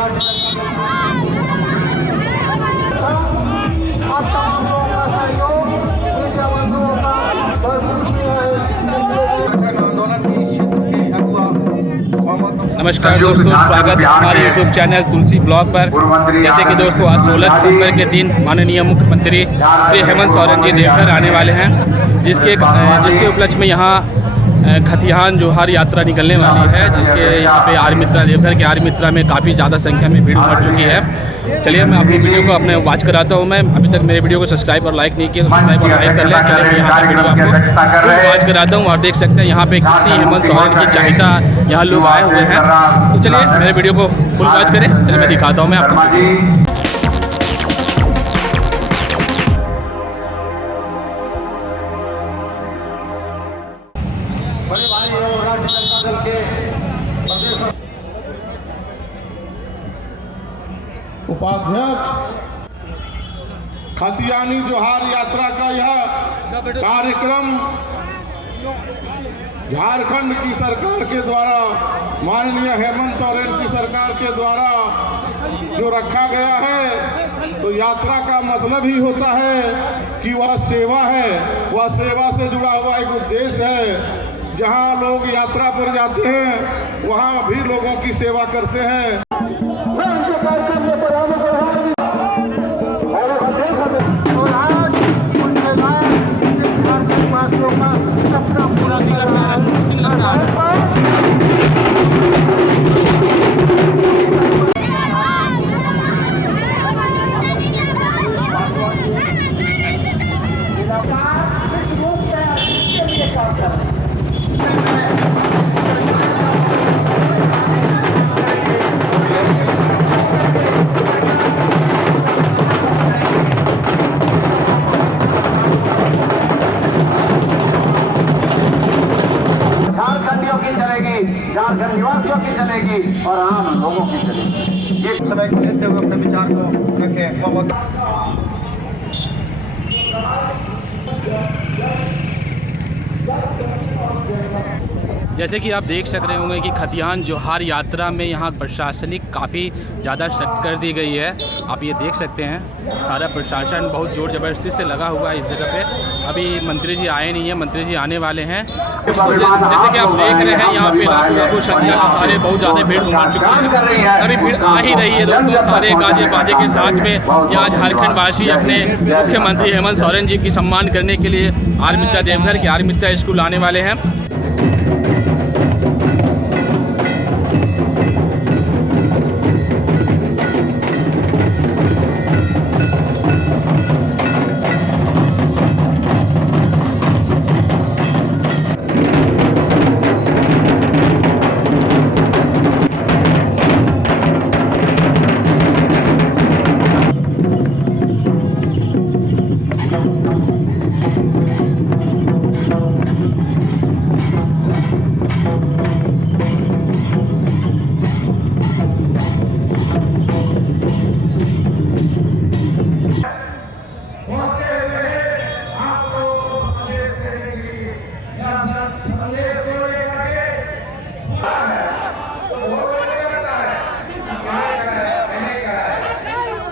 नमस्कार दोस्तों, स्वागत है हमारे YouTube चैनल तुलसी ब्लॉग पर। जैसे कि दोस्तों आज 16 दिसंबर के दिन माननीय मुख्यमंत्री श्री हेमंत सोरेन जी देवघर आने वाले हैं, जिसके उपलक्ष्य में यहाँ खतियान जोहार यात्रा निकलने वाली है, जिसके यहाँ पे आर्य मित्रा देवघर के आर्य मित्रा में काफ़ी ज़्यादा संख्या में भीड़ उमड़ चुकी है। चलिए मैं अपनी वीडियो को अपने वॉच कराता हूँ। मैं अभी तक मेरे वीडियो को सब्सक्राइब और लाइक नहीं किया तो सब्सक्राइब और लाइक कर लें। चलिए मैं यहाँ पर वीडियो आपको वॉच कराता हूँ और देख सकते हैं यहाँ पे कितनी हेमंत सोरेन की चाहता यहाँ लोग आए हुए हैं। तो चलिए मेरे वीडियो को फुल वॉच करें। चलिए मैं दिखाता हूँ मैं आपको। उपाध्यक्ष खतियानी जोहार यात्रा का यह कार्यक्रम झारखंड की सरकार के द्वारा, माननीय हेमंत सोरेन की सरकार के द्वारा जो रखा गया है, तो यात्रा का मतलब ही होता है कि वह सेवा है, वह सेवा से जुड़ा हुआ एक उद्देश्य है। जहां लोग यात्रा पर जाते हैं वहां भी लोगों की सेवा करते हैं। झारखंड निवासियों की चलेगी और आम लोगों की चलेगी। ये समय को लेते हुए अपने विचार को रखें। जैसे कि आप देख सक रहे होंगे कि खतियान जोहार यात्रा में यहाँ प्रशासनिक काफ़ी ज़्यादा सख्त कर दी गई है। आप ये देख सकते हैं सारा प्रशासन बहुत ज़ोर ज़बरदस्ती से लगा हुआ है इस जगह पे। अभी मंत्री जी आए नहीं हैं, मंत्री जी आने वाले हैं। जैसे कि आप देख रहे हैं यहाँ पे लाखों संख्या में सारे बहुत ज़्यादा भीड़ उमड़ चुकी है। अभी भीड़ आ ही रही है दोस्तों। सारे गाजे बाजे के साथ में यहाँ झारखंड वासी अपने मुख्यमंत्री हेमंत सोरेन जी की सम्मान करने के लिए आर्य मित्रा देवघर के आर्य मित्रा स्कूल आने वाले हैं।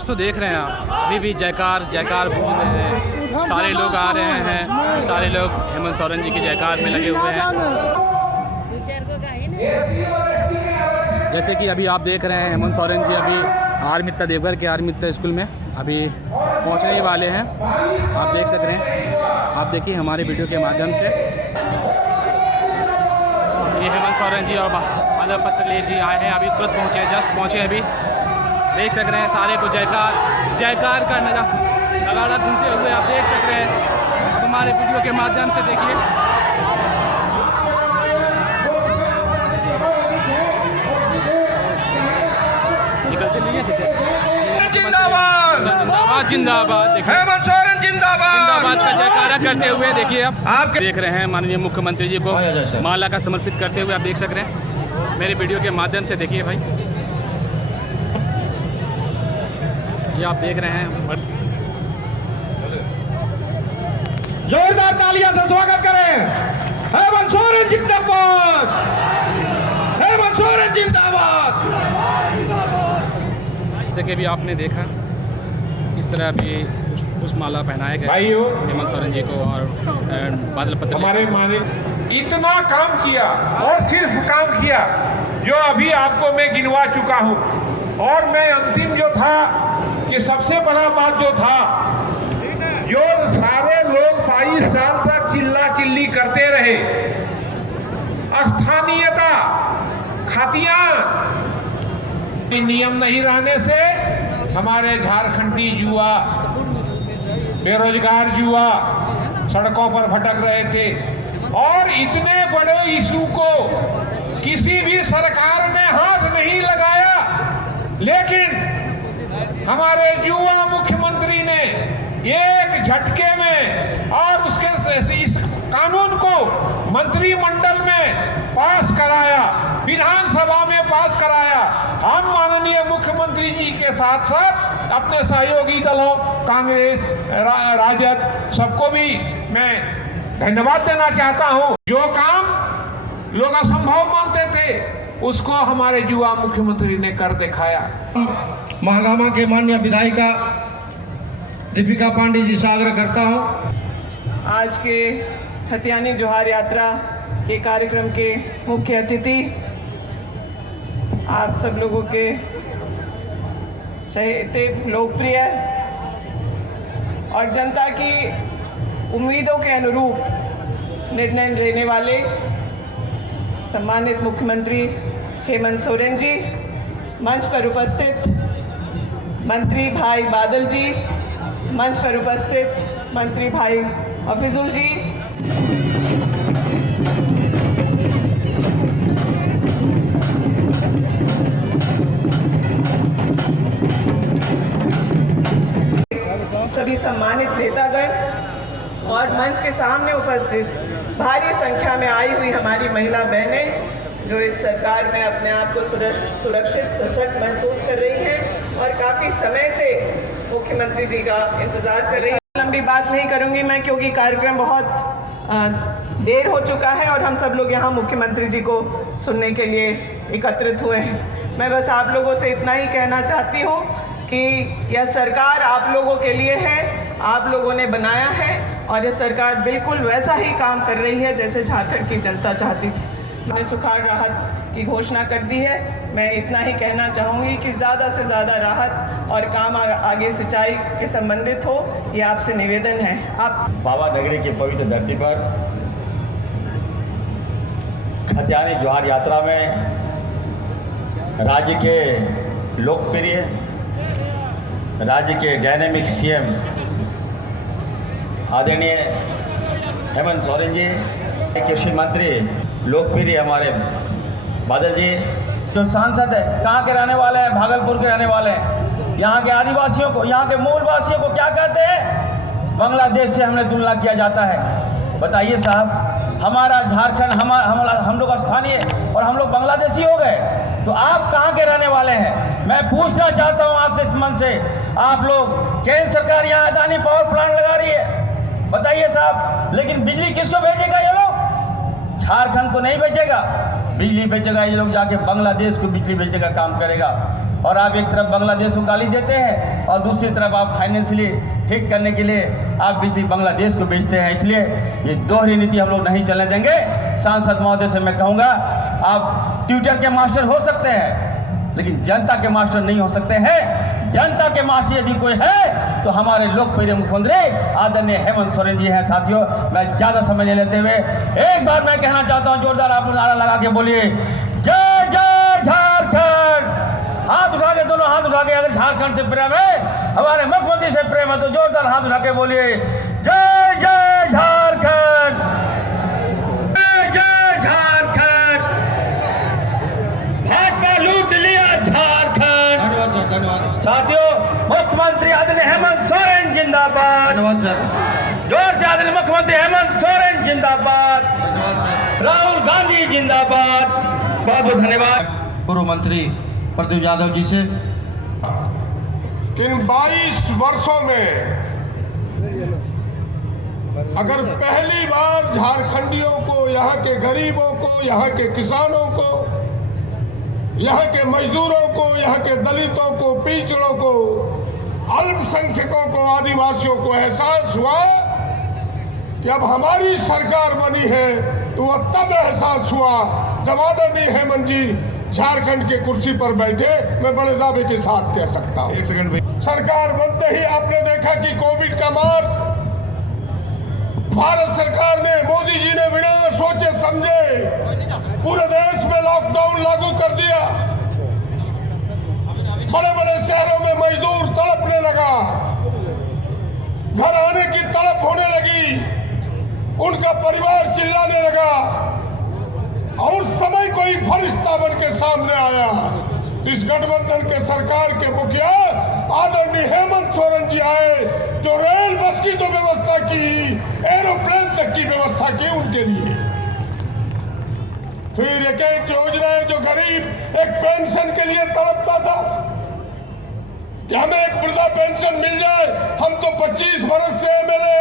तो देख रहे हैं आप अभी भी जयकार जयकार बोल रहे हैं, सारे लोग आ रहे हैं, सारे लोग हेमंत सोरेन जी की जयकार में लगे हुए हैं। जैसे कि अभी आप देख रहे हैं हेमंत सोरेन जी अभी आर्य मित्रा देवघर के आर्य मित्रा स्कूल में अभी पहुंचने ही वाले हैं। आप देख सक रहे हैं, आप देखिए हमारे वीडियो के माध्यम से ये हेमंत सोरेन जी और माधव पत्रलेख जी आए हैं, अभी तुरंत पहुँचे, जस्ट पहुँचे अभी। देख सक रहे हैं सारे को जयकार का नगाड़ा घूमते हुए आप देख सक रहे हैं। अब हमारे वीडियो के माध्यम से देखिए निकलते नहीं है। जिंदाबाद जिंदाबाद हेमंत सोरेन जिंदाबाद का जयकारा करते हुए देखिए आप देख रहे हैं माननीय मुख्यमंत्री जी को माला का समर्पित करते हुए आप देख सक रहे हैं मेरे वीडियो के माध्यम से। देखिए भाई ये आप देख रहे हैं, जोरदार तालियां से स्वागत करें। हेमंत सोरेन जिंदाबाद, हेमंत सोरेन जिंदाबाद। जैसे कि भी आपने देखा किस तरह अभी पुष्पमाला पहनाया गया भाइयों, हेमंत सोरेन जी को और बादल पत्र हमारे माने इतना काम किया और सिर्फ काम किया जो अभी आपको मैं गिनवा चुका हूं। और मैं अंतिम जो था कि सबसे बड़ा बात जो था, जो सारे लोग 22 साल तक चिल्ला चिल्ली करते रहे, स्थानीयता, खतियान, नियम नहीं रहने से हमारे झारखंडी युवा, बेरोजगार युवा सड़कों पर भटक रहे थे। और इतने बड़े इशू को किसी भी सरकार ने हाथ नहीं लगाया, लेकिन हमारे युवा मुख्यमंत्री ने एक झटके में और उसके इस कानून को मंत्रिमंडल में पास कराया, विधानसभा में पास कराया। हम माननीय मुख्यमंत्री जी के साथ साथ अपने सहयोगी दलों कांग्रेस, राजद, सबको भी मैं धन्यवाद देना चाहता हूं। जो काम लोग असंभव मानते थे उसको हमारे युवा मुख्यमंत्री ने कर दिखाया। महागामा के माननीय विधायिका दीपिका पांडे जी से आग्रह करता हूं। आज के खतियानी जोहार यात्रा के कार्यक्रम के मुख्य अतिथि, आप सब लोगों के चहेते, लोकप्रिय और जनता की उम्मीदों के अनुरूप निर्णय लेने वाले सम्मानित मुख्यमंत्री हेमंत सोरेन जी, मंच पर उपस्थित मंत्री भाई बादल जी, मंच पर उपस्थित मंत्री भाई हफीजुल जी, सभी सम्मानित नेतागण और मंच के सामने उपस्थित भारी संख्या में आई हुई हमारी महिला बहनें जो इस सरकार में अपने आप को सुरक्षित, सशक्त महसूस कर रही हैं और काफ़ी समय से मुख्यमंत्री जी का इंतज़ार कर रही हैं। लंबी बात नहीं करूंगी मैं, क्योंकि कार्यक्रम बहुत देर हो चुका है और हम सब लोग यहाँ मुख्यमंत्री जी को सुनने के लिए एकत्रित हुए हैं। मैं बस आप लोगों से इतना ही कहना चाहती हूँ कि यह सरकार आप लोगों के लिए है, आप लोगों ने बनाया है और यह सरकार बिल्कुल वैसा ही काम कर रही है जैसे झारखंड की जनता चाहती थी। मैंने सुखाड़ राहत की घोषणा कर दी है। मैं इतना ही कहना चाहूँगी कि ज़्यादा से ज़्यादा राहत और काम आगे सिंचाई के संबंधित हो, ये आपसे निवेदन है। आप बाबा नगरी की पवित्र धरती पर खतियानी जोहार यात्रा में राज्य के लोकप्रिय, राज्य के डायनेमिक सीएम आदरणीय हेमंत सोरेन जी, कृषि मंत्री लोकप्रिय हमारे बादल जी, जो सांसद है, कहाँ के रहने वाले हैं? भागलपुर के रहने वाले हैं। यहाँ के आदिवासियों को, यहाँ के मूलवासियों को क्या कहते हैं? बांग्लादेश से हमने तुलना किया जाता है। बताइए साहब, हमारा झारखंड, हम लोग स्थानीय और हम लोग बांग्लादेशी हो गए, तो आप कहाँ के रहने वाले हैं? मैं पूछना चाहता हूँ आपसे इस मंच से, आप लोग, केंद्र सरकार यहाँ अदानी पावर प्लांट लगा रही है, बताइए साहब, लेकिन बिजली किसको भेजेगा ये लोग? झारखंड को नहीं भेजेगा, बिजली भेजेगा ये लोग जाके बांग्लादेश को बिजली भेजने का काम करेगा। और आप एक तरफ बांग्लादेश को गाली देते हैं और दूसरी तरफ आप फाइनेंशियली ठीक करने के लिए आप बिजली बांग्लादेश को बेचते हैं। इसलिए ये दोहरी नीति हम लोग नहीं चलने देंगे। सांसद महोदय से मैं कहूँगा, आप ट्विटर के मास्टर हो सकते हैं, लेकिन जनता के मास्टर नहीं हो सकते हैं। जनता के मास्टर यदि कोई है तो हमारे लोकप्रिय मुख्यमंत्री आदरणीय हेमंत सोरेन जी हैं। साथियों, मैं ज़्यादा समय ले लेते हुए एक बार मैं कहना चाहता हूँ, जोरदार आप लोग नारा लगा के बोलिए, जय जय झारखंड। हाथ उठा के, दोनों हाथ उठा के, अगर झारखंड से प्रेम है, हमारे मुख्यमंत्री से प्रेम है, तो जोरदार हाथ उठा के बोलिए, जय जय झारखंड, जय जय झारखंड। भाजपा लूट लिया झारखंड। धन्यवाद सर, धन्यवाद साथियों, मुख्यमंत्री आदरणीय हेमंत सोरेन जिंदाबाद। धन्यवाद सर, जोर से आदरणीय मुख्यमंत्री हेमंत सोरेन जिंदाबाद। धन्यवाद सर, राहुल गांधी जिंदाबाद। बहुत बहुत धन्यवाद पूर्व मंत्री प्रदीप यादव जी से। इन 22 वर्षों में अगर पहली बार झारखंडियों को, यहाँ के गरीबों को, यहाँ के किसानों को यहाँ के मजदूरों को, यहाँ के दलितों को, पिछड़ों को, अल्पसंख्यकों को, आदिवासियों को एहसास हुआ कि अब हमारी सरकार बनी है। तो वह तब एहसास हुआ जब आदरणीय हेमंत जी झारखंड के कुर्सी पर बैठे। मैं बड़े दावे के साथ कह सकता हूँ, सरकार बनते ही आपने देखा कि कोविड का मार भारत सरकार ने, मोदी जी ने बिना सोचे समझे पूरे देश में लॉकडाउन लागू कर दिया। बड़े बड़े शहरों में मजदूर तड़पने लगा, घर आने की तड़प होने लगी, उनका परिवार चिल्लाने लगा। और उस समय कोई फरिश्ता बन के सामने आया। इस गठबंधन के सरकार के मुखिया आदरणीय हेमंत सोरेन जी आए, जो रेल बस की तो व्यवस्था की, एरोप्लेन तक की व्यवस्था की उनके लिए। फिर एक एक योजनाएं, जो गरीब एक पेंशन के लिए तड़पता था कि हमें एक वृद्धा पेंशन मिल जाए, हम तो 25 बरस से एमएलए,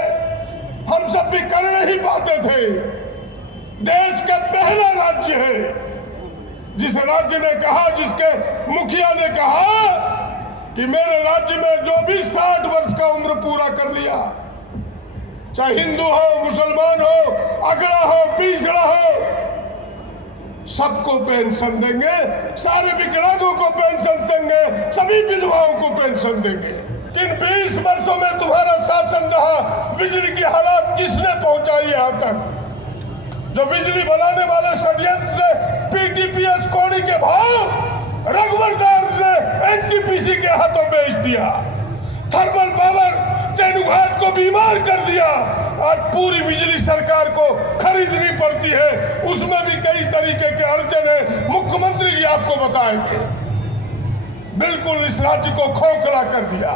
हम सब भी कर नहीं पाते थे। देश का पहला राज्य है जिस राज्य ने कहा, जिसके मुखिया ने कहा कि मेरे राज्य में जो भी 60 वर्ष का उम्र पूरा कर लिया, चाहे हिंदू हो, मुसलमान हो, अगड़ा हो, पिछड़ा हो, सबको पेंशन देंगे, सारे विकलांगों को पेंशन देंगे, सभी विधवाओं को पेंशन देंगे। किन 20 वर्षों में तुम्हारा शासन रहा, बिजली की हालात किसने पहुंचाई यहां तक? जो बिजली बनाने वाले षड्यंत्र ने पीटीपीएस कौड़ी के भाव रघुवरदास ने एनटीपीसी के हाथों बेच दिया, थर्मल पावर तेनुघाट को बीमार कर दिया। आज पूरी बिजली सरकार को खरीदनी पड़ती है, उसमें भी कई तरीके के अड़चन है, मुख्यमंत्री जी आपको बताएंगे। बिल्कुल इस राज्य को खोखला कर दिया।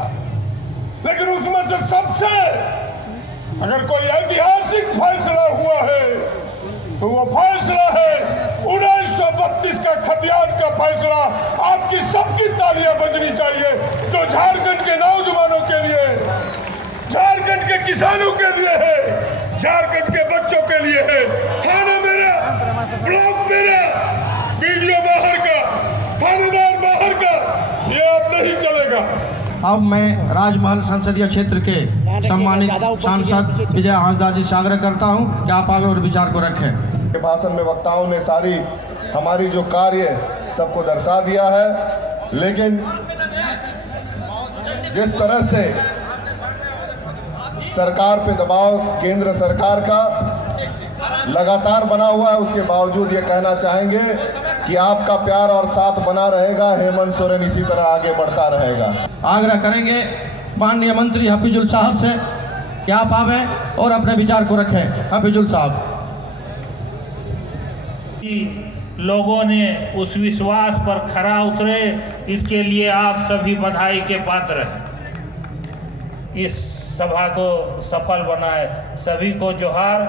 लेकिन उसमें से सबसे अगर कोई ऐतिहासिक फैसला हुआ है तो वो फैसला है 1932 का खतियान का फैसला। आपकी सबकी तालियां बजनी चाहिए, जो झारखंड के नौजवानों के लिए, झारखंड के किसानों के लिए है, झारखंड के बच्चों के लिए है। थाना मेरा, ब्लॉक मेरा, वीडियो बाहर का, थानेदार बाहर का, ये अब नहीं चलेगा। अब मैं राजमहल संसदीय क्षेत्र के सम्मानित सांसद विजय हांसदा जी से आग्रह करता हूं कि आप आगे और विचार को रखें। के भाषण में वक्ताओं ने सारी हमारी जो कार्य सबको दर्शा दिया है, लेकिन जिस तरह से सरकार पे दबाव केंद्र सरकार का लगातार बना हुआ है, उसके बावजूद ये कहना चाहेंगे कि आपका प्यार और साथ बना रहेगा, हेमंत सोरेन इसी तरह आगे बढ़ता रहेगा। आग्रह करेंगे माननीय मंत्री हफीजुल साहब से कि आप आवे और अपने विचार को रखें। हफीजुल साहब। लोगों ने उस विश्वास पर खरा उतरे, इसके लिए आप सभी बधाई के पात्र हैं। इस सभा को सफल बनाए सभी को जोहार।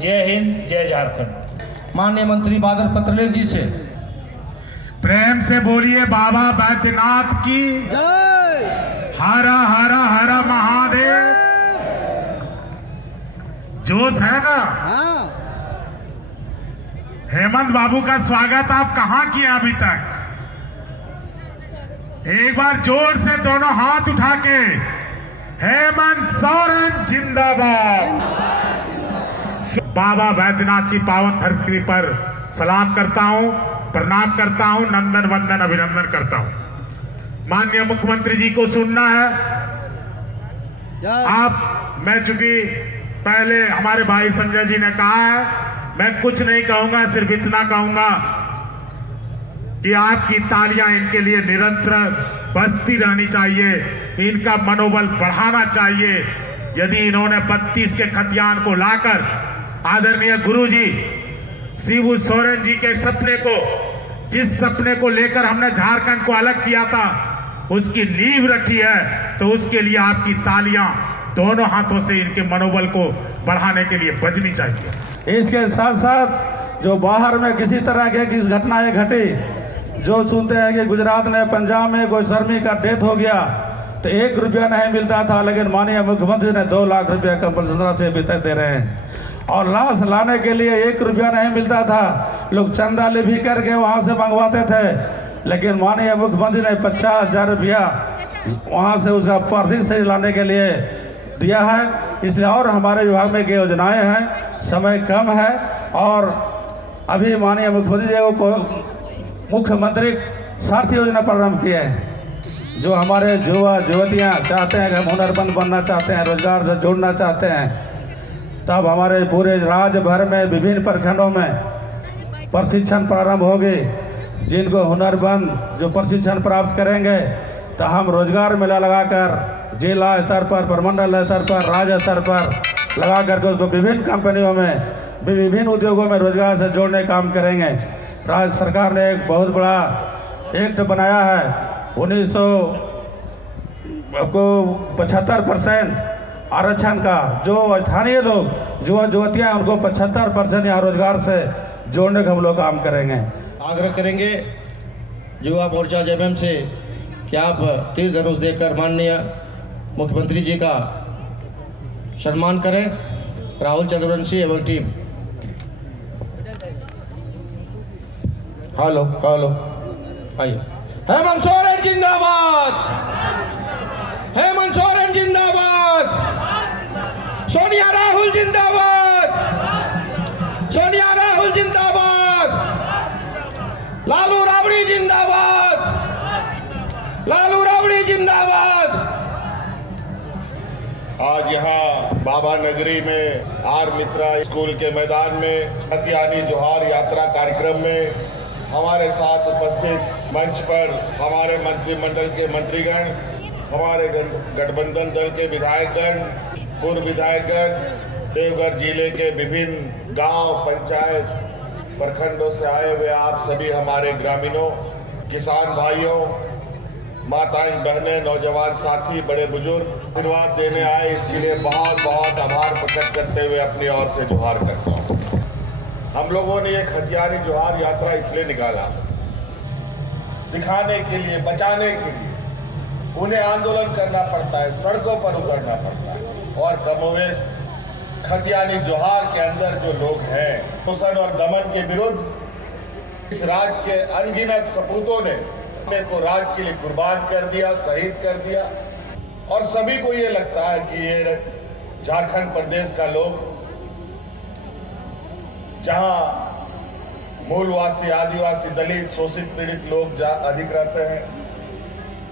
जय हिंद, जय झारखंड। माननीय मंत्री बादल पत्रलेख जी से प्रेम से बोलिए बाबा बैद्यनाथ की जय। हरा हरा हरा महादेव। जोश है ना? हेमंत बाबू का स्वागत आप कहां किए अभी तक? एक बार जोर से दोनों हाथ उठा के हेमंत सोरेन जिंदाबाद। बाबा बैद्यनाथ की पावन धरती पर सलाम करता हूं, प्रणाम करता हूं, नंदन वंदन अभिनंदन करता हूं। माननीय मुख्यमंत्री जी को सुनना है आप। मैं चूंकि पहले हमारे भाई संजय जी ने कहा है, मैं कुछ नहीं कहूंगा, सिर्फ इतना कहूंगा कि आपकी तालियां इनके लिए निरंतर बजती रहनी चाहिए, इनका मनोबल बढ़ाना चाहिए। यदि इन्होंने 32 के खतियान को लाकर आदरणीय गुरुजी शिबू सोरेन जी के सपने को, जिस सपने को लेकर हमने झारखंड को अलग किया था, उसकी नींव रखी है, तो उसके लिए आपकी तालियां दोनों हाथों से इनके मनोबल को बढ़ाने के लिए बजनी चाहिए। इसके साथ साथ जो बाहर में किसी तरह के किस घटनाएं घटी, जो सुनते हैं कि गुजरात में, पंजाब में कोई श्रमिक का डेथ हो गया तो 1 रुपया नहीं मिलता था, लेकिन माननीय मुख्यमंत्री ने 2 लाख रुपया कंपल्सन से वितरित दे रहे हैं। और लाश लाने के लिए 1 रुपया नहीं मिलता था, लोग चंदा भी करके वहाँ से मंगवाते थे। लेकिन माननीय मुख्यमंत्री ने 50,000 रुपया वहाँ से उसका पार्थिव शरीर लाने के लिए दिया है। इसलिए और हमारे विभाग में योजनाएं हैं, समय कम है और अभी माननीय मुख्यमंत्री जी को मुख्यमंत्री सारथी योजना प्रारंभ किए हैं, जो हमारे युवा युवतियाँ चाहते हैं कि हम हुनरमंद बनना चाहते हैं, रोजगार से जुड़ना चाहते हैं, तब हमारे पूरे राज्य भर में विभिन्न प्रखंडों में प्रशिक्षण प्रारंभ होगी। जिनको हुनरमंद जो प्रशिक्षण प्राप्त करेंगे तो हम रोजगार मेला लगाकर जिला स्तर पर, प्रमंडल स्तर पर, राज्य स्तर पर लगा करके उसको विभिन्न कंपनियों में, विभिन्न उद्योगों में रोजगार से जोड़ने का काम करेंगे। राज्य सरकार ने एक बहुत बड़ा एक्ट बनाया है 75% आरक्षण का, जो स्थानीय लोग युवा युवतियाँ उनको 75% यहाँ रोजगार से जोड़ने का हम लोग काम करेंगे। आग्रह करेंगे युवा मोर्चा जेएमएम से कि आप तीर धनुष देकर माननीय मुख्यमंत्री जी का सम्मान करें। राहुल चंद्रवंशी एवं टीम। हेलो हेलो आइए। हेमंत सोरेन जिंदाबाद, हेमंत सोरेन जिंदाबाद, सोनिया राहुल जिंदाबाद, सोनिया राहुल जिंदाबाद, लालू राबड़ी जिंदाबाद, लालू राबड़ी जिंदाबाद। आज यहाँ बाबा नगरी में आर मित्रा स्कूल के मैदान में हथियानी जोहार यात्रा कार्यक्रम में हमारे साथ उपस्थित मंच पर हमारे मंत्रिमंडल के मंत्रीगण, हमारे गठबंधन दल के विधायकगण, पूर्व विधायकगण, देवघर जिले के विभिन्न गांव, पंचायत, प्रखंडों से आए हुए आप सभी हमारे ग्रामीणों, किसान भाइयों, माताएं, बहनें, नौजवान साथी, बड़े बुजुर्ग आशीर्वाद देने आए, इसके लिए बहुत बहुत आभार प्रकट करते हुए अपनी ओर से जोहार करता हूँ। हम लोगों ने एक हथियारी जोहार यात्रा इसलिए निकाला, दिखाने के लिए, बचाने के लिए। उन्हें आंदोलन करना पड़ता है, सड़कों पर उतरना पड़ता है और कमोवेश हथियारी जोहार के अंदर जो लोग हैं, शोषण और दमन के विरुद्ध इस राज्य के अनगिनत सपूतों ने अपने को राज्य के लिए कुर्बान कर दिया, शहीद कर दिया। और सभी को ये लगता है कि ये झारखंड प्रदेश का लोग, जहां मूलवासी, आदिवासी, दलित, शोषित, पीड़ित लोग अधिक रहते हैं,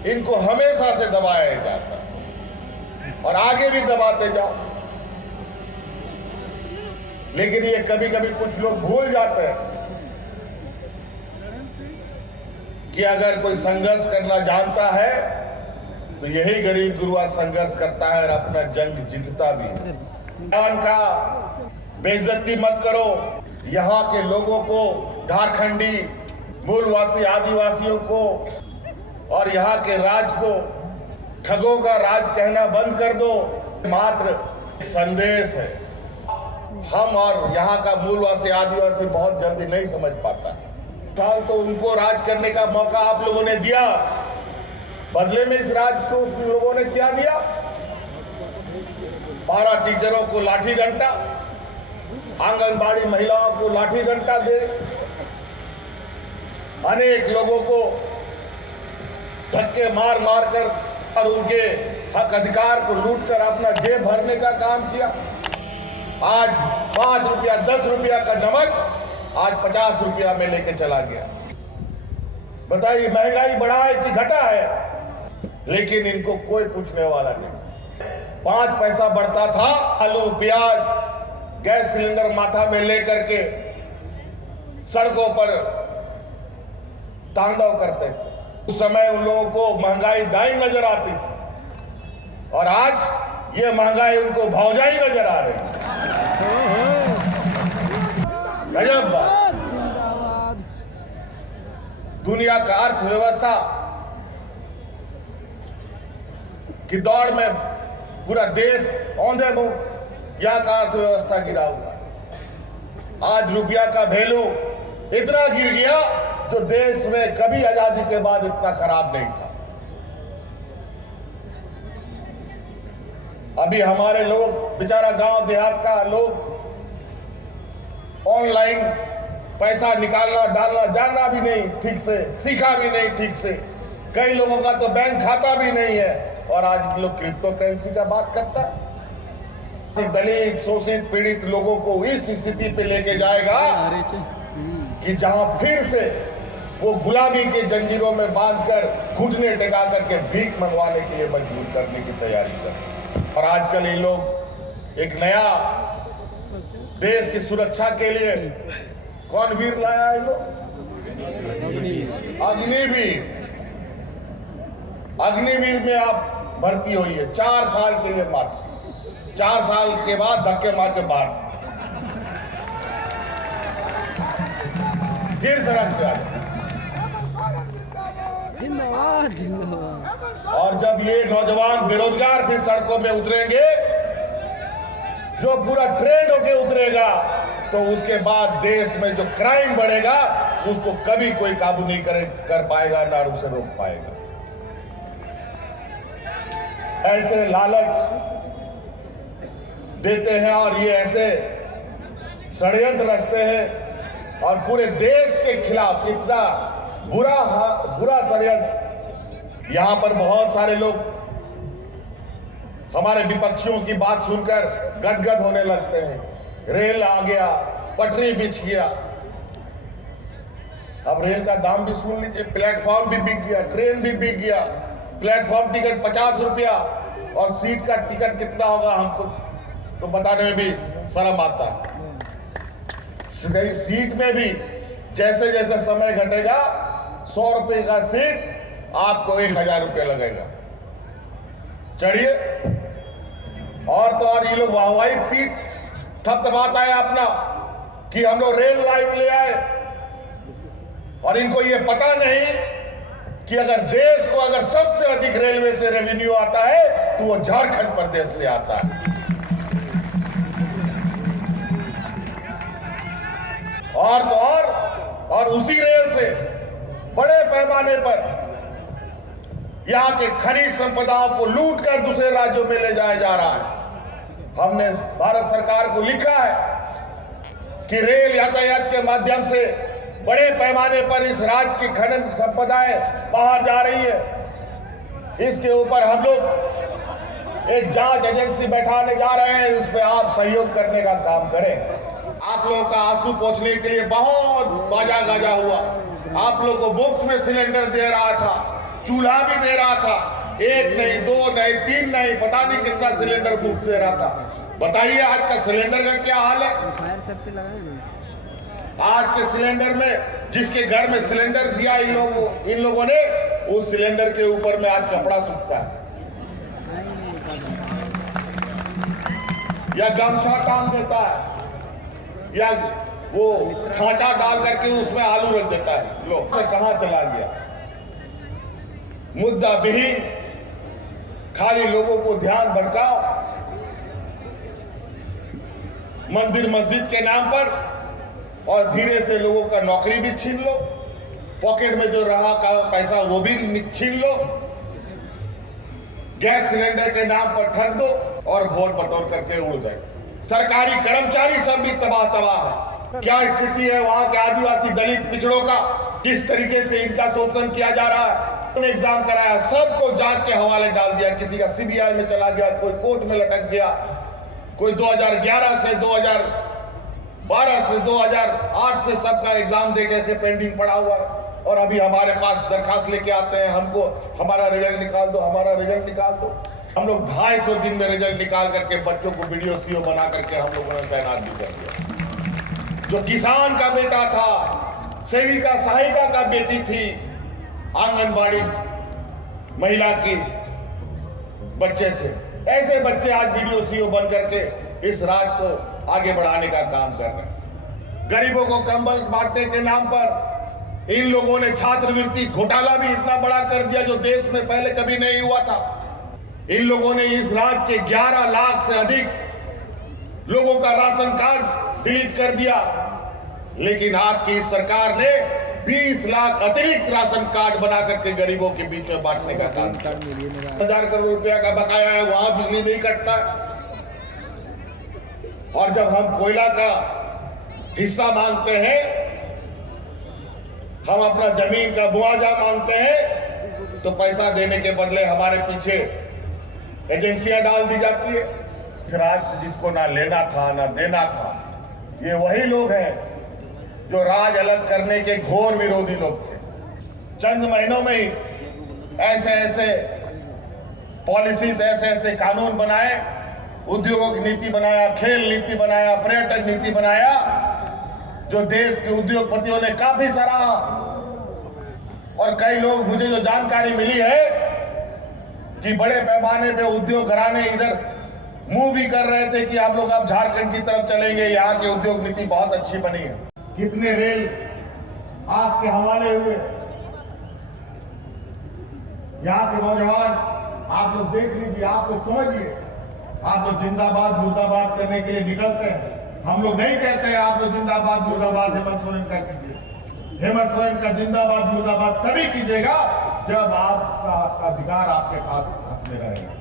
इनको हमेशा से दबाया जाता है और आगे भी दबाते जाओ। लेकिन ये कभी कभी कुछ लोग भूल जाते हैं कि अगर कोई संघर्ष करना जानता है तो यही गरीब गुरुआ संघर्ष करता है और अपना जंग जीतता भी है। का बेइज्जती मत करो। यहाँ के लोगों को, झारखंडी मूलवासी आदिवासियों को और यहाँ के राज को ठगों का राज कहना बंद कर दो। मात्र संदेश है। हम और यहाँ का मूलवासी आदिवासी बहुत जल्दी नहीं समझ पाता। साल तो उनको राज करने का मौका आप लोगों ने दिया, बदले में इस राज को उन लोगों ने क्या दिया? पारा टीचरों को लाठी डंडा, आंगनबाड़ी महिलाओं को लाठी डंडा दे, अनेक लोगों को धक्के मार मार कर और उनके हक अधिकार को लूट कर अपना जेब भरने का काम किया। आज 5 रुपया 10 रुपया का नमक आज 50 रुपया में लेके चला गया। बताइए, महंगाई बढ़ा है कि घटा है? लेकिन इनको कोई पूछने वाला नहीं। 5 पैसा बढ़ता था, आलू, प्याज, गैस सिलेंडर माथा में लेकर के सड़कों पर तांडव करते थे। उस समय उन लोगों को महंगाई डाइन नजर आती थी और आज ये महंगाई उनको भौजाई नजर आ रही है। गजब बात। दुनिया का अर्थव्यवस्था की दौड़ में पूरा देश औंधे मुंह यहाँ का अर्थव्यवस्था गिरा हुआ है। आज रुपया का वैल्यू इतना गिर गया जो देश में कभी आजादी के बाद इतना खराब नहीं था। अभी हमारे लोग, बेचारा गांव देहात का लोग ऑनलाइन पैसा निकालना डालना जानना भी नहीं ठीक से, सीखा भी नहीं ठीक से। कई लोगों का तो बैंक खाता भी नहीं है और आज लोग क्रिप्टो करेंसी का बात करता है। दलित शोषित पीड़ित लोगों को इस स्थिति पे लेके जाएगा कि जहां फिर से वो गुलामी के जंजीरों में बांधकर घुटने टिका करके भीख मंगवाने के लिए मजबूर करने की तैयारी कर। और आजकल ये लोग एक नया देश की सुरक्षा के लिए कौन वीर लाया है? लोग अग्निवीर। अग्निवीर में आप भर्ती हुई है 4 साल के लिए मात्र। 4 साल के बाद धक्के मार के बाहर फिर सड़क पे आ जाए। और जब ये नौजवान बेरोजगार फिर सड़कों में उतरेंगे, जो पूरा ट्रेंड होके उतरेगा, तो उसके बाद देश में जो क्राइम बढ़ेगा उसको कभी कोई काबू नहीं कर पाएगा, ना उसे रोक पाएगा। ऐसे लालच देते हैं और ये ऐसे षड्यंत्र रचते हैं और पूरे देश के खिलाफ इतना बुरा षड्यंत्र। यहां पर बहुत सारे लोग हमारे विपक्षियों की बात सुनकर गदगद होने लगते हैं। रेल आ गया, पटरी बिछ गया। अब रेल का दाम भी सुन लीजिए, प्लेटफॉर्म भी बिक गया, ट्रेन भी बिक गया। प्लेटफॉर्म टिकट 50 रुपया और सीट का टिकट कितना होगा हमको तो बताने में भी शर्म आता है। सीट में भी जैसे जैसे समय घटेगा 100 रुपए का सीट आपको 1000 रुपया लगेगा। चढ़िए। और तो और ये लोग वाहवाही पीठ थपथपाता है अपना कि हम लोग रेल लाइन ले आए, और इनको ये पता नहीं कि अगर देश को अगर सबसे अधिक रेलवे से रेवेन्यू आता है तो वो झारखंड प्रदेश से आता है। और तो और उसी रेल से बड़े पैमाने पर यहां के खनिज संपदाओं को लूट कर दूसरे राज्यों में ले जाया जा रहा है। हमने भारत सरकार को लिखा है कि रेल यातायात के माध्यम से बड़े पैमाने पर इस राज्य की खनन संपदाएं बाहर जा रही है। इसके ऊपर हम लोग एक जांच एजेंसी बैठाने जा रहे हैं, उस पर आप सहयोग करने का काम करें। आप लोगों का आंसू पोंछने के लिए बहुत बाजा गाजा हुआ। आप लोगों को मुफ्त में सिलेंडर दे रहा था, चूल्हा भी दे रहा था, 1 नहीं 2 नहीं 3 नहीं, पता नहीं कितना सिलेंडर मुफ्त दे रहा था। बताइए आज का सिलेंडर का क्या हाल है? आज के सिलेंडर में, जिसके घर में सिलेंडर दिया इन लोगों ने, उस सिलेंडर के ऊपर में आज कपड़ा सूखता है या गमछा टांग देता है या वो खांचा डाल करके उसमें आलू रख देता है। लो कहां चला गया? मुद्दा विहीन खाली लोगों को ध्यान भटकाओ, मंदिर मस्जिद के नाम पर, और धीरे से लोगों का नौकरी भी छीन लो, पॉकेट में जो रहा का पैसा वो भी छीन लो, गैस सिलेंडर के नाम पर ठग दो और वोट बटोर करके उड़ जाए। सरकारी कर्मचारी सब भी तबाह है। क्या स्थिति है वहां के आदिवासी दलित पिछड़ों का? किस तरीके से इनका शोषण किया जा रहा है। एग्जाम कराया, सबको जांच के हवाले डाल दिया। किसी का सीबीआई में चला गया, कोई कोर्ट में लटक गया, कोई 2011 से 2012 से 2008 से सबका एग्जाम दे के पेंडिंग पड़ा हुआ। और अभी हमारे पास दरखास्त लेके आते हैं, हमको हमारा रिजल्ट निकाल दो, हमारा रिजल्ट निकाल दो। हम लोग 250 दिन में रिजल्ट निकाल करके बच्चों को वीडियो सीओ बना करके हम लोगों ने तैनात भी कर दिया। जो किसान का बेटा था, सेविका सहायिका का बेटी थी, आंगनबाड़ी महिला की बच्चे थे, ऐसे बच्चे आज वीडियो सीओ बन करके इस राज्य को आगे बढ़ाने का काम कर रहे हैं। गरीबों को कंबल बांटने के नाम पर इन लोगों ने छात्रवृत्ति घोटाला भी इतना बड़ा कर दिया जो देश में पहले कभी नहीं हुआ था। इन लोगों ने इस राज्य के 11 लाख से अधिक लोगों का राशन कार्ड डिलीट कर दिया, लेकिन आपकी इस सरकार ने 20 लाख अतिरिक्त राशन कार्ड बना करके गरीबों के बीच में बांटने का काम किया। 1000 करोड़ रुपया का बकाया है, वहां बिजली नहीं कटता। और जब हम कोयला का हिस्सा मांगते हैं हम अपना जमीन का मुआवजा मांगते हैं तो पैसा देने के बदले हमारे पीछे एजेंसियां डाल दी जाती है। इस राज से जिसको ना लेना था ना देना था, ये वही लोग हैं जो राज अलग करने के घोर विरोधी लोग थे। चंद महीनों में ही ऐसे ऐसे पॉलिसीज, ऐसे ऐसे कानून बनाए, उद्योगों की नीति बनाया, खेल नीति बनाया, पर्यटन नीति बनाया, जो देश के उद्योगपतियों ने काफी सराहा। और कई लोग, मुझे जो जानकारी मिली है कि बड़े पैमाने पे उद्योग घराने इधर मुंह भी कर रहे थे कि आप लोग अब झारखंड की तरफ चलेंगे, यहाँ की उद्योग नीति बहुत अच्छी बनी है। कितने रेल आपके हवाले हुए, यहाँ के नौजवान आप लोग देख लीजिए, आप लोग समझिए, आप लोग जिंदाबाद मुर्दाबाद करने के लिए निकलते हैं। हम लोग नहीं कहते हैं आप लोग जिंदाबाद मुर्दाबाद हेमंत सोरेन का कीजिए। हेमंत सोरेन का जिंदाबाद मुर्दाबाद तभी कीजिएगा जब आपका अधिकार आपके पास हाथ में रहेगा।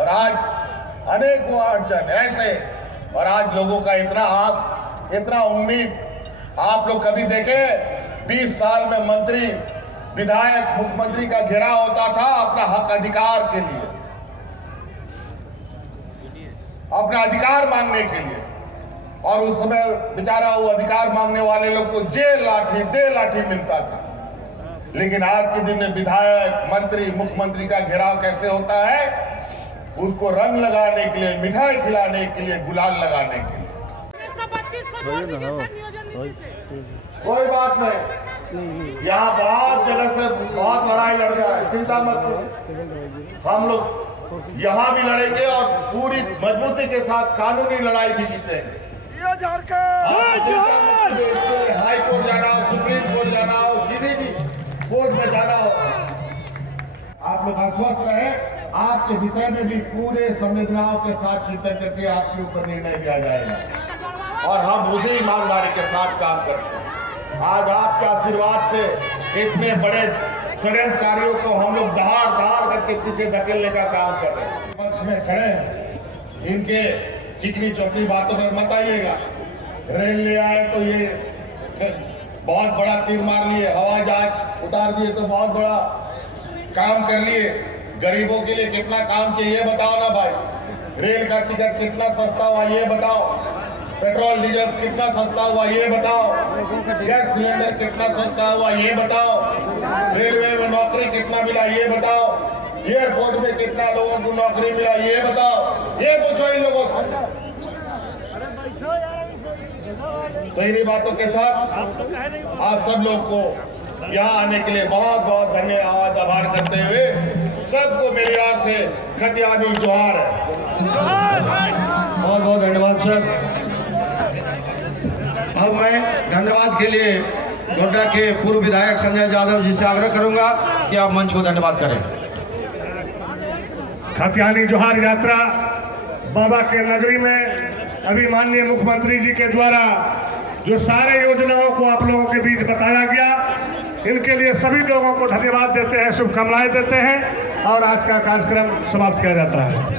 और आज अनेकों अड़चन ऐसे, और आज लोगों का इतना आस, इतना उम्मीद। आप लोग कभी देखे 20 साल में मंत्री, विधायक, मुख्यमंत्री का घेराव होता था अपना हक अधिकार के लिए, अपना अधिकार मांगने के लिए, और उस समय बेचारा वो अधिकार मांगने वाले लोग को जेल लाठी दे लाठी मिलता था। लेकिन आज के दिन में विधायक, मंत्री, मुख्यमंत्री का घेराव कैसे होता है? उसको रंग लगाने के लिए, मिठाई खिलाने के लिए, गुलाल लगाने के लिए। कोई बात नहीं, यहाँ बहुत जगह से बहुत लड़ाई लड़ गया है, चिंता मत करो। हम लोग यहाँ भी लड़ेंगे और पूरी मजबूती के साथ कानूनी लड़ाई भी जीतेंगे। इसके लिए हाई कोर्ट जाना हो, सुप्रीम कोर्ट जाना हो, किसी भी कोर्ट में जाना हो, आप लोग आश्वस्त रहे। आपके विषय में भी पूरे संवेदनाओं के साथ चिंतन करके आपके ऊपर निर्णय लिया जाएगा और हम उसी ईमानदारी के साथ काम करते हैं। आज आपके आशीर्वाद से इतने बड़े षड्यंत्रकारियों को हम लोग दहाड़ दहाड़ करके पीछे धकेलने का काम कर रहे हैं। पक्ष में खड़े हैं, इनके चिकनी चौकनी बातों पर मत आइएगा। रेल ले आए तो ये बहुत बड़ा तीर मार लिए, हवाई जहाज उतार दिए तो बहुत बड़ा काम कर लिए। गरीबों के लिए कितना काम किया ये बताओ ना भाई। रेल का टिकट कितना सस्ता हुआ ये बताओ, पेट्रोल डीजल कितना सस्ता हुआ ये बताओ, गैस सिलेंडर कितना सस्ता हुआ ये बताओ, रेलवे में नौकरी कितना मिला ये बताओ, एयरपोर्ट में कितना लोगों को नौकरी मिला ये बताओ। ये पूछो इन लोगों से। तो इन्हीं बातों के साथ आप सब लोग को यहाँ आने के लिए बहुत बहुत धन्यवाद, आभार करते हुए सबको मेरी ओर से खतियानी जोहार है। बहुत बहुत धन्यवाद सर। अब मैं धन्यवाद के लिए गोड्डा के पूर्व विधायक संजय यादव जी से आग्रह करूंगा कि आप मंच को धन्यवाद करें। खतियानी जोहार यात्रा बाबा के नगरी में अभी माननीय मुख्यमंत्री जी के द्वारा जो सारे योजनाओं को आप लोगों के बीच बताया गया, इनके लिए सभी लोगों को धन्यवाद देते हैं, शुभकामनाएं देते हैं और आज का कार्यक्रम समाप्त किया जाता है।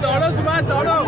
दौड़ो सुभाष दौड़ो।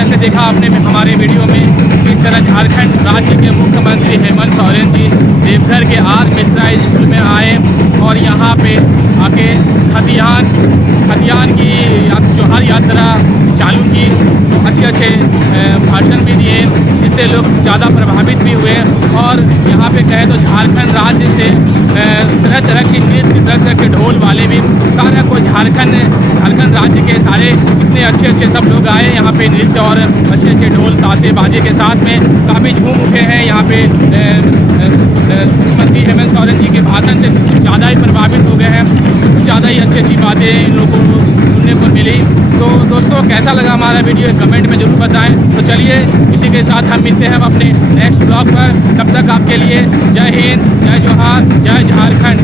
जैसे देखा आपने हमारे वीडियो में, इस तरह झारखंड राज्य के मुख्यमंत्री हेमंत सोरेन जी देवघर के आर मित्रा स्कूल में आए और यहाँ पे आके खतियान की जोहार यात्रा चालू की। तो अच्छे भाषण भी दिए, जिससे लोग ज़्यादा प्रभावित भी हुए। और यहाँ पे कहे तो झारखंड राज्य से तरह तरह की नृत्य, तरह तरह के ढोल वाले भी, सारा को झारखंड राज्य के सारे इतने अच्छे सब लोग आए यहाँ पे नृत्य और अच्छे ढोल ताशे बाजे के साथ में काफ़ी झूम उठे हैं। यहाँ पे मुख्यमंत्री हेमंत सोरेन जी के भाषण से कुछ ज़्यादा ही प्रभावित हो गए हैं, कुछ ज़्यादा ही अच्छी बातें इन लोगों को सुनने को मिली। तो दोस्तों, कैसा लगा हमारा वीडियो कमेंट में ज़रूर बताएं। तो चलिए, इसी के साथ हम मिलते हैं अपने नेक्स्ट ब्लॉग पर। तब तक आपके लिए जय हिंद, जय जोहार, जय झारखंड।